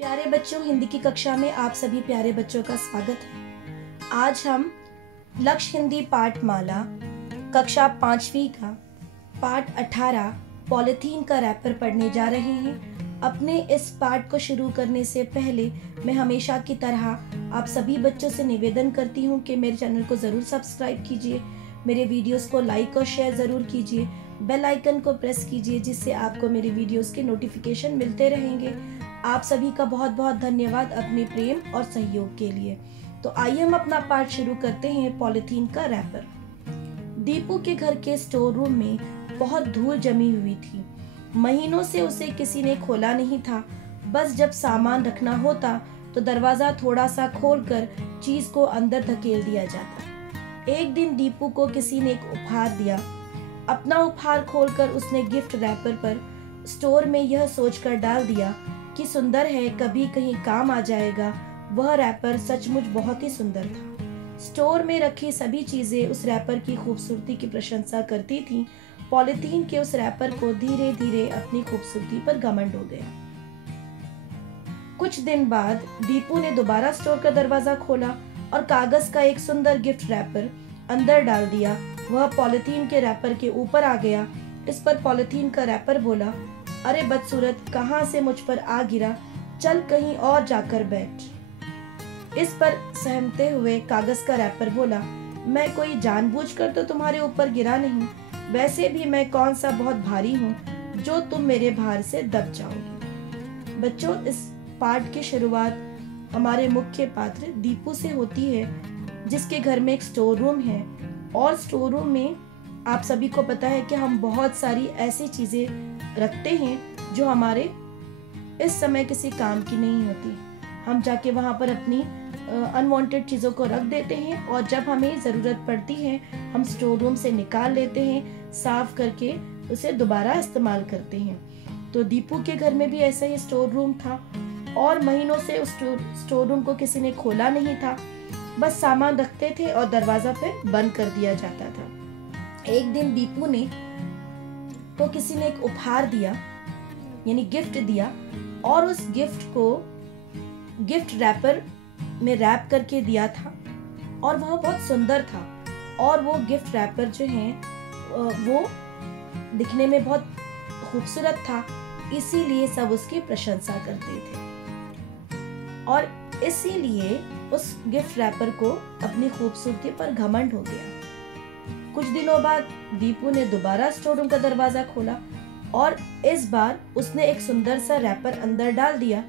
प्यारे बच्चों, हिंदी की कक्षा में आप सभी प्यारे बच्चों का स्वागत है। आज हम लक्ष्य हिंदी पाठमाला कक्षा 5वीं का पाठ 18 पॉलीथीन का रैपर पढ़ने जा रहे हैं। अपने इस पाठ को शुरू करने से पहले मैं हमेशा की तरह आप सभी बच्चों से निवेदन करती हूँ कि मेरे चैनल को ज़रूर सब्सक्राइब कीजिए, मेरे वीडियोस को लाइक और शेयर ज़रूर कीजिए, बेल आइकन को प्रेस कीजिए जिससे आपको मेरे वीडियोस के नोटिफिकेशन मिलते रहेंगे। आप सभी का बहुत बहुत धन्यवाद अपने प्रेम और सहयोग के लिए। तो आइए हम अपना पाठ शुरू करते हैं। पॉलीथीन का रैपर। दीपू के घर के स्टोर रूम में बहुत धूल जमी हुई थी। महीनों से उसे किसी ने खोला नहीं था। बस जब सामान रखना होता तो दरवाजा थोड़ा सा खोलकर चीज को अंदर धकेल दिया जाता। एक दिन दीपू को किसी ने एक उपहार दिया। अपना उपहार खोलकर उसने गिफ्ट रैपर पर स्टोर में यह सोचकर डाल दिया कि सुंदर है, कभी कहीं काम आ जाएगा। वह रैपर सचमुच बहुत ही सुंदर था। स्टोर में रखी सभी चीजें उस रैपर की खूबसूरती की प्रशंसा करती थीं। पॉलीथीन के उस रैपर को धीरे धीरे अपनी खूबसूरती पर घमंड हो गया। कुछ दिन बाद दीपू ने दोबारा स्टोर का दरवाजा खोला और कागज का एक सुंदर गिफ्ट रैपर अंदर डाल दिया। वह पॉलीथीन के रैपर के ऊपर आ गया। इस पर पॉलीथीन का रैपर बोला, अरे बदसूरत, कहां से मुझ पर आ गिरा, चल कहीं और जाकर बैठ। इस पर सहमते हुए कागज का रैपर बोला, मैं कोई जानबूझकर तो तुम्हारे ऊपर गिरा नहीं, वैसे भी मैं कौन सा बहुत भारी हूँ जो तुम मेरे भार से दब जाओगी। बच्चों, इस पाठ की शुरुआत हमारे मुख्य पात्र दीपू से होती है, जिसके घर में एक स्टोर रूम है। और स्टोर रूम में आप सभी को पता है कि हम बहुत सारी ऐसी चीजें रखते हैं जो हमारे इस समय किसी काम की नहीं होती। हम जाके वहां पर अपनी अनवांटेड चीजों को रख देते हैं और जब हमें जरूरत पड़ती है हम स्टोर रूम से निकाल लेते हैं, साफ करके उसे दोबारा इस्तेमाल करते हैं। तो दीपू के घर में भी ऐसा ही स्टोर रूम था और महीनों से उस स्टोर रूम को किसी ने खोला नहीं था। बस सामान रखते थे और दरवाजा फिर बंद कर दिया जाता था। एक दिन दीपू ने तो किसी ने एक उपहार दिया, यानी गिफ्ट दिया, और उस गिफ्ट को गिफ्ट रैपर में रैप करके दिया था और वह बहुत सुंदर था। और वो गिफ्ट रैपर जो है वो दिखने में बहुत खूबसूरत था, इसीलिए सब उसकी प्रशंसा करते थे और इसीलिए उस गिफ्ट रैपर को अपनी खूबसूरती पर घमंड हो गया। कुछ दिनों बाद दीपू ने दोबारा स्टोर रूम का दरवाजा खोला और इस बार उसने एक सुंदर सा रैपर अंदर डाल दिया,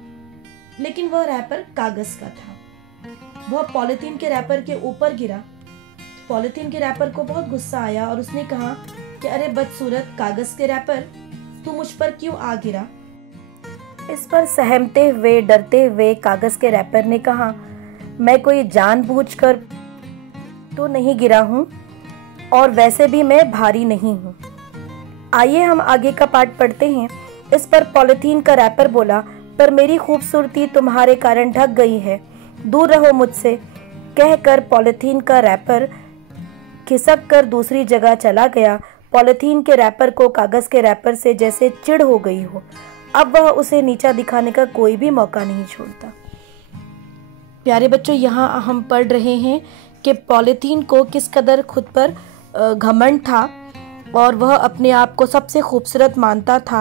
लेकिन वह रैपर कागज का था। वह पॉलीथीन के रैपर के ऊपर गिरा। पॉलीथीन के रैपर को बहुत गुस्सा आया और उसने कहा कि अरे बदसूरत, कागज के रैपर, तू मुझ पर क्यों आ गिरा। इस पर सहमते हुए डरते हुए कागज के रैपर ने कहा, मैं कोई जानबूझकर तो नहीं गिरा हूँ और वैसे भी मैं भारी नहीं हूँ। आइए हम आगे का पाठ पढ़ते हैं। इस पर पॉलीथीन का रैपर बोला, पर मेरी खूबसूरती तुम्हारे कारण ढक गई है, दूर रहो मुझसे। कहकर पॉलीथीन का रैपर खिसक कर दूसरी जगह चला गया। पॉलीथीन के रैपर को कागज के रैपर से जैसे चिढ़ हो गई हो। अब वह उसे नीचा दिखाने का कोई भी मौका नहीं छोड़ता। प्यारे बच्चों, यहाँ हम पढ़ रहे हैं कि पॉलीथीन को किस कदर खुद पर घमंड था और वह अपने आप को सबसे खूबसूरत मानता था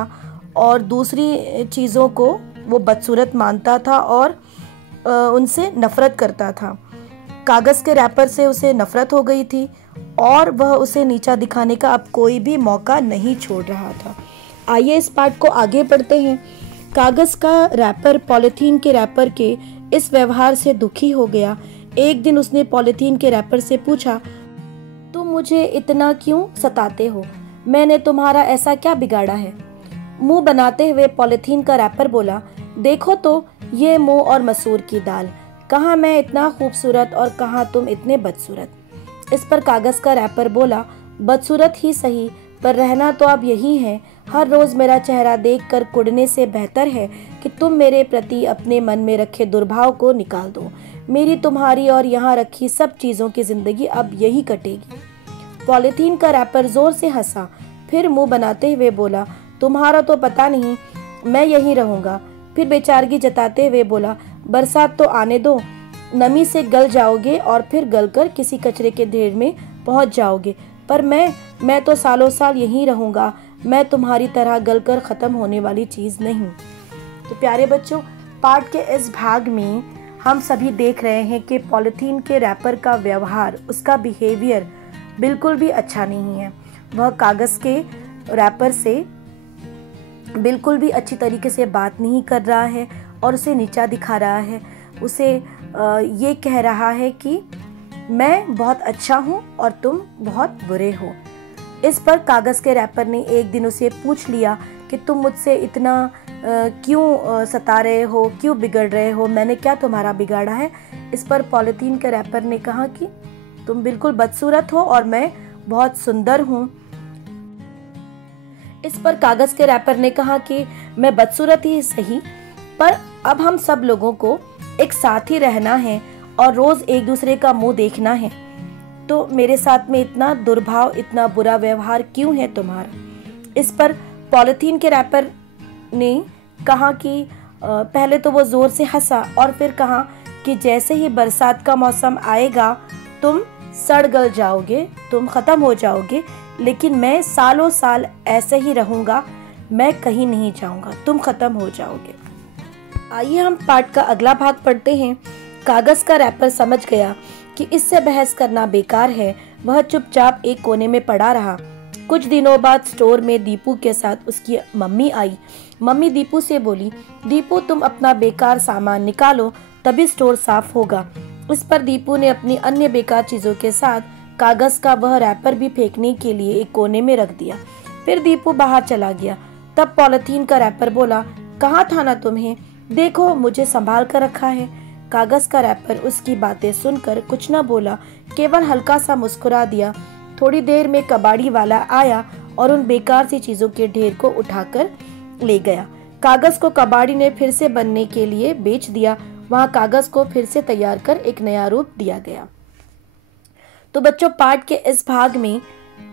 और दूसरी चीज़ों को वो बदसूरत मानता था और उनसे नफरत करता था। कागज़ के रैपर से उसे नफरत हो गई थी और वह उसे नीचा दिखाने का अब कोई भी मौका नहीं छोड़ रहा था। आइए इस पाठ को आगे पढ़ते हैं। कागज़ का रैपर पॉलीथीन के रैपर के इस व्यवहार से दुखी हो गया। एक दिन उसने पॉलीथीन के रैपर से पूछा, तुम मुझे इतना क्यों सताते हो? मैंने तुम्हारा ऐसा क्या बिगाड़ा है? मुंह बनाते हुए पॉलीथीन का रैपर बोला, देखो तो ये मूंग और मसूर की दाल, कहाँ मैं इतना खूबसूरत और कहाँ तुम इतने बदसूरत। इस पर कागज का रैपर बोला, बदसूरत ही सही, पर रहना तो अब यही है। हर रोज मेरा चेहरा देखकर कुढ़ने से बेहतर है कि तुम मेरे प्रति अपने मन में रखे दुर्भाव को निकाल दो। मेरी, तुम्हारी और यहाँ रखी सब चीजों की जिंदगी अब यही कटेगी। पॉलीथीन का रैपर जोर से हंसा, फिर मुंह बनाते हुए बोला, तुम्हारा तो पता नहीं, मैं यहीं रहूंगा। फिर बेचारगी जताते हुए बोला, बरसात तो आने दो, नमी से गल जाओगे और फिर गलकर किसी कचरे के ढेर में पहुंच जाओगे। पर मैं तो सालों साल यहीं रहूंगा, मैं तुम्हारी तरह गलकर खत्म होने वाली चीज नहीं। तो प्यारे बच्चों, पाठ के इस भाग में हम सभी देख रहे हैं कि पॉलिथीन के रैपर का व्यवहार, उसका बिहेवियर बिल्कुल भी अच्छा नहीं है। वह कागज़ के रैपर से बिल्कुल भी अच्छी तरीके से बात नहीं कर रहा है और उसे नीचा दिखा रहा है। उसे ये कह रहा है कि मैं बहुत अच्छा हूँ और तुम बहुत बुरे हो। इस पर कागज़ के रैपर ने एक दिन उसे पूछ लिया कि तुम मुझसे इतना क्यों सता रहे हो, क्यों बिगड़ रहे हो, मैंने क्या तुम्हारा बिगाड़ा है। इस पर पॉलिथीन के रैपर ने कहा कि तुम बिल्कुल बदसूरत हो और मैं बहुत सुंदर हूँ। इस पर कागज़ के रैपर ने कहा कि मैं बदसूरत ही सही, पर अब हम सब लोगों को एक साथ ही रहना है और रोज एक दूसरे का मुंह देखना है, तो मेरे साथ में इतना दुर्भाव, इतना बुरा व्यवहार क्यों है तुम्हारा। इस पर पॉलिथीन के रैपर ने कहा कि पहले तो वो जोर से हंसा और फिर कहा कि जैसे ही बरसात का मौसम आएगा तुम सड़ गल जाओगे, तुम खत्म हो जाओगे, लेकिन मैं सालों साल ऐसे ही रहूंगा, मैं कहीं नहीं जाऊंगा, तुम खत्म हो जाओगे। आइए हम पाठ का अगला भाग पढ़ते हैं। कागज का रैपर समझ गया कि इससे बहस करना बेकार है। वह चुपचाप एक कोने में पड़ा रहा। कुछ दिनों बाद स्टोर में दीपू के साथ उसकी मम्मी आई। मम्मी दीपू से बोली, दीपू तुम अपना बेकार सामान निकालो, तभी स्टोर साफ होगा। इस पर दीपू ने अपनी अन्य बेकार चीजों के साथ कागज का वह रैपर भी फेंकने के लिए एक कोने में रख दिया। फिर दीपू बाहर चला गया। तब पॉलिथीन का रैपर बोला, कहाँ था ना तुम्हें, देखो मुझे संभाल कर रखा है। कागज का रैपर उसकी बातें सुनकर कुछ न बोला, केवल हल्का सा मुस्कुरा दिया। थोड़ी देर में कबाड़ी वाला आया और उन बेकार सी चीजों के ढेर को उठाकर ले गया। कागज को कबाड़ी ने फिर से बनने के लिए बेच दिया। वहाँ कागज को फिर से तैयार कर एक नया रूप दिया गया। तो बच्चों, पाठ के इस भाग में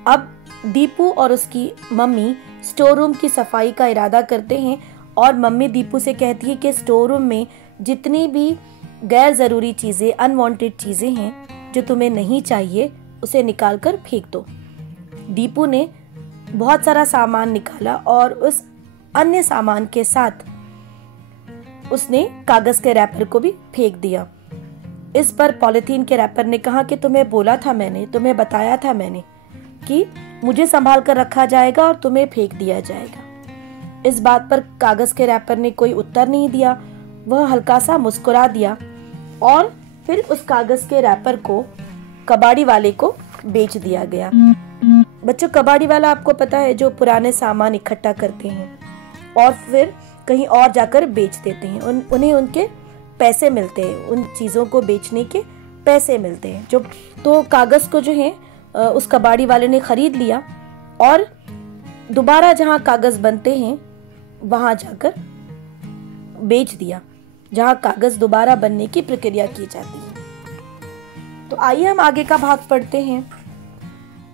अब दीपू और उसकी मम्मी स्टोर रूम की सफाई का इरादा करते हैं और मम्मी दीपू से कहती है कि स्टोर रूम में जितनी भी गैर जरूरी चीजें, अनवांटेड चीजें हैं जो तुम्हें नहीं चाहिए, उसे निकाल कर फेंक दो। दीपू ने बहुत सारा सामान निकाला और उस अन्य सामान के साथ उसने कागज के रैपर को भी फेंक दिया। इस पर पॉलिथीन के रैपर ने कहा कि तुम्हें बोला था मैंने, तुम्हें बताया था मैंने कि मुझे संभाल कर रखा जाएगा और तुम्हें फेंक दिया जाएगा। इस बात पर कागज के रैपर ने कोई उत्तर नहीं दिया। वह हल्का सा मुस्कुरा दिया और फिर उस कागज के रैपर को कबाड़ी वाले को बेच दिया गया। बच्चों, कबाड़ी वाला आपको पता है, जो पुराने सामान इकट्ठा करते हैं और फिर कहीं और जाकर बेच देते हैं। उन्हें उनके पैसे मिलते हैं, उन चीज़ों को बेचने के पैसे मिलते हैं। जो तो कागज़ को जो है उस कबाड़ी वाले ने खरीद लिया और दोबारा जहाँ कागज़ बनते हैं वहाँ जाकर बेच दिया, जहाँ कागज़ दोबारा बनने की प्रक्रिया की जाती है। तो आइए हम आगे का भाग पढ़ते हैं।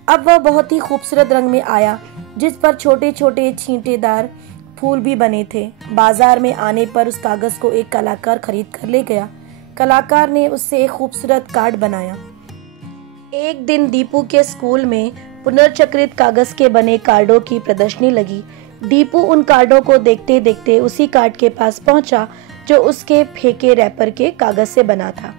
अब वह बहुत ही खूबसूरत रंग में आया, जिस पर छोटे छोटे छींटेदार फूल भी बने थे। बाजार में आने पर उस कागज को एक कलाकार खरीद कर ले गया। कलाकार ने उससे एक खूबसूरत कार्ड बनाया। एक दिन दीपू के स्कूल में पुनर्चक्रित कागज के बने कार्डों की प्रदर्शनी लगी। दीपू उन कार्डों को देखते देखते उसी कार्ड के पास पहुंचा जो उसके फेंके रैपर के कागज से बना था।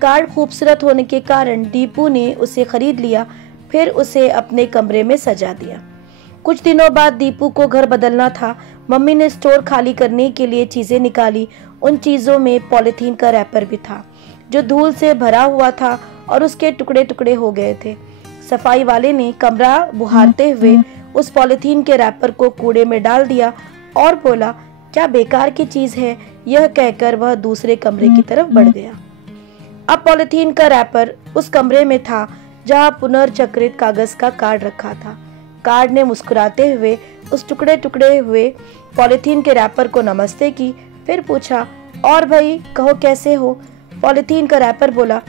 कार्ड खूबसूरत होने के कारण दीपू ने उसे खरीद लिया, फिर उसे अपने कमरे में सजा दिया। कुछ दिनों बाद दीपू को घर बदलना था। मम्मी ने स्टोर खाली करने के लिए चीजें निकाली। उन चीजों में पॉलिथीन का रैपर भी था, जो धूल से भरा हुआ था और उसके टुकड़े टुकड़े हो गए थे। सफाई वाले ने कमरा बुहारते हुए उस पॉलिथीन के रैपर को कूड़े में डाल दिया और बोला, क्या बेकार की चीज है। यह कहकर वह दूसरे कमरे की तरफ बढ़ गया। अब पॉलिथीन का रैपर उस कमरे में था जहाँ पुनर्चक्रित कागज का कार्ड रखा था। कार्ड ने मुस्कुराते हुए उस टुकड़े टुकड़े हुए पॉलिथीन के रैपर को नमस्ते की, फिर पूछा, और भाई कहो कैसे हो। पॉलिथीन का रैपर बोला,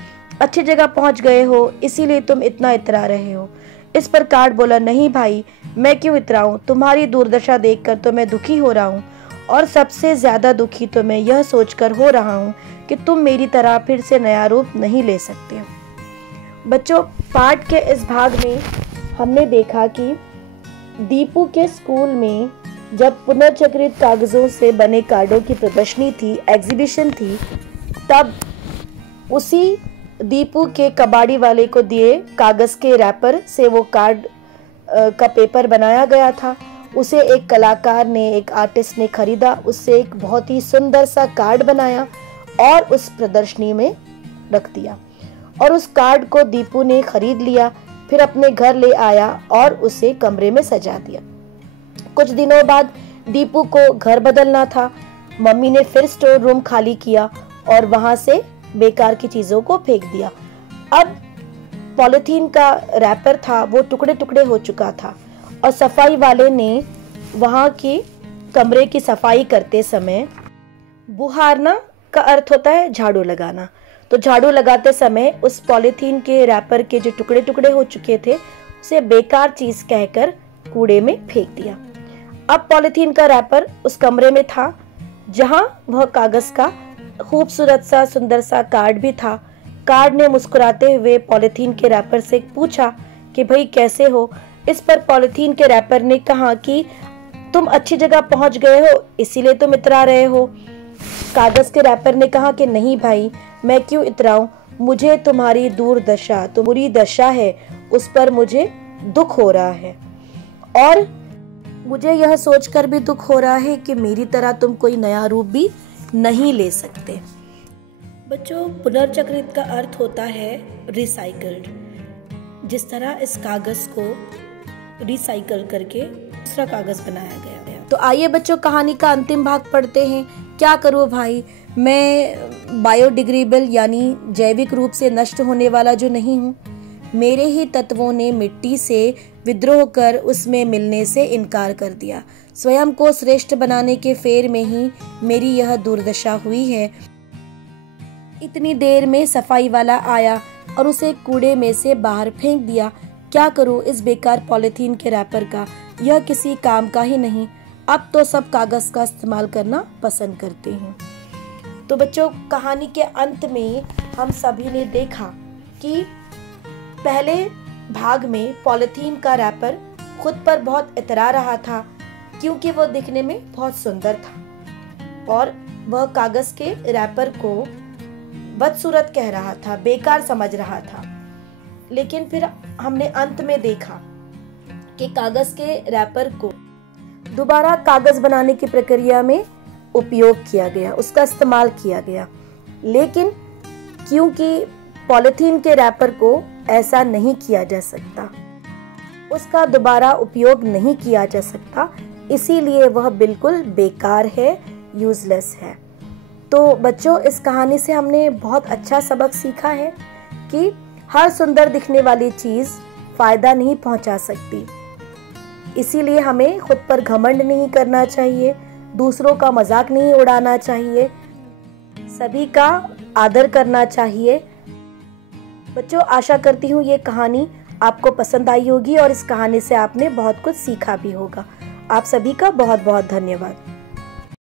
अच्छी जगह पहुंच गए हो, इसीलिए तुम इतना इतरा रहे हो। इस पर कार्ड बोला, नहीं भाई, मैं क्यों इतराऊं, तुम्हारी दुर्दशा देखकर तो मैं दुखी हो रहा हूँ और सबसे ज़्यादा दुखी तो मैं यह सोचकर हो रहा हूँ कि तुम मेरी तरह फिर से नया रूप नहीं ले सकते। बच्चों, पाठ के इस भाग में हमने देखा कि दीपू के स्कूल में जब पुनर्चक्रित कागज़ों से बने कार्डों की प्रदर्शनी थी, एग्जीबिशन थी, तब उसी दीपू के कबाड़ी वाले को दिए कागज़ के रैपर से वो कार्ड का पेपर बनाया गया था। उसे एक कलाकार ने, एक आर्टिस्ट ने खरीदा, उससे एक बहुत ही सुंदर सा कार्ड बनाया और उस प्रदर्शनी में रख दिया। और उस कार्ड को दीपू ने खरीद लिया, फिर अपने घर ले आया और उसे कमरे में सजा दिया। कुछ दिनों बाद दीपू को घर बदलना था। मम्मी ने फिर स्टोर रूम खाली किया और वहां से बेकार की चीजों को फेंक दिया। अब पॉलिथीन का रैपर था, वो टुकड़े टुकड़े हो चुका था और सफाई वाले ने वहां की कमरे की सफाई करते समय, बुहारना का अर्थ होता है झाड़ू लगाना, तो झाड़ू लगाते समय उस पॉलिथीन के रैपर के जो टुकड़े टुकड़े हो चुके थे उसे बेकार चीज कहकर कूड़े में फेंक दिया। अब पॉलिथीन का रैपर उस कमरे में था जहां वह कागज का खूबसूरत सा सुंदर सा कार्ड भी था। कार्ड ने मुस्कुराते हुए पॉलिथीन के रैपर से पूछा कि भाई कैसे हो। इस पर पॉलिथीन के रैपर ने कहा कि तुम अच्छी जगह पहुंच गए हो, इसीलिए तुम इतरा रहे हो। कागज के रैपर ने कहा कि नहीं भाई, मैं क्यों इतराऊं, मुझे तुम्हारी दुर्दशा, तुम्हारी दशा है, उस पर मुझे दुख हो रहा है और मुझे यह सोचकर भी दुख हो रहा है कि मेरी तरह तुम कोई नया रूप भी नहीं ले सकते। बच्चों, पुनर्चक्रित का अर्थ होता है रिसाइकल्ड। जिस तरह इस कागज को रिसाइकल करके दूसरा कागज बनाया गया। तो आइए बच्चों, कहानी का अंतिम भाग पढ़ते हैं। क्या करूँ भाई, मैं बायोडिग्रेडेबल यानी जैविक रूप से नष्ट होने वाला जो नहीं हूँ। मेरे ही तत्वों ने मिट्टी से विद्रोह कर उसमें मिलने से इनकार कर दिया। स्वयं को श्रेष्ठ बनाने के फेर में ही मेरी यह दुर्दशा हुई है। इतनी देर में सफाई वाला आया और उसे कूड़े में से बाहर फेंक दिया। क्या करूं इस बेकार पॉलिथीन के रैपर का, यह किसी काम का ही नहीं। अब तो सब कागज का इस्तेमाल करना पसंद करते हैं। तो बच्चों, कहानी के अंत में हम सभी ने देखा कि पहले भाग में पॉलिथीन का रैपर खुद पर बहुत इतरा रहा था क्योंकि वो दिखने में बहुत सुंदर था और वह कागज के रैपर को बदसूरत कह रहा था, बेकार समझ रहा था। लेकिन फिर हमने अंत में देखा कि कागज के रैपर को दोबारा कागज बनाने की प्रक्रिया में उपयोग किया गया, उसका इस्तेमाल किया गया। लेकिन क्योंकि पॉलिथीन के रैपर को ऐसा नहीं किया जा सकता, उसका दोबारा उपयोग नहीं किया जा सकता, इसीलिए वह बिल्कुल बेकार है, यूजलेस है। तो बच्चों, इस कहानी से हमने बहुत अच्छा सबक सीखा है कि हर सुंदर दिखने वाली चीज़ फायदा नहीं पहुंचा सकती। इसीलिए हमें खुद पर घमंड नहीं करना चाहिए, दूसरों का मजाक नहीं उड़ाना चाहिए, सभी का आदर करना चाहिए। बच्चों, आशा करती हूँ ये कहानी आपको पसंद आई होगी और इस कहानी से आपने बहुत कुछ सीखा भी होगा। आप सभी का बहुत बहुत धन्यवाद।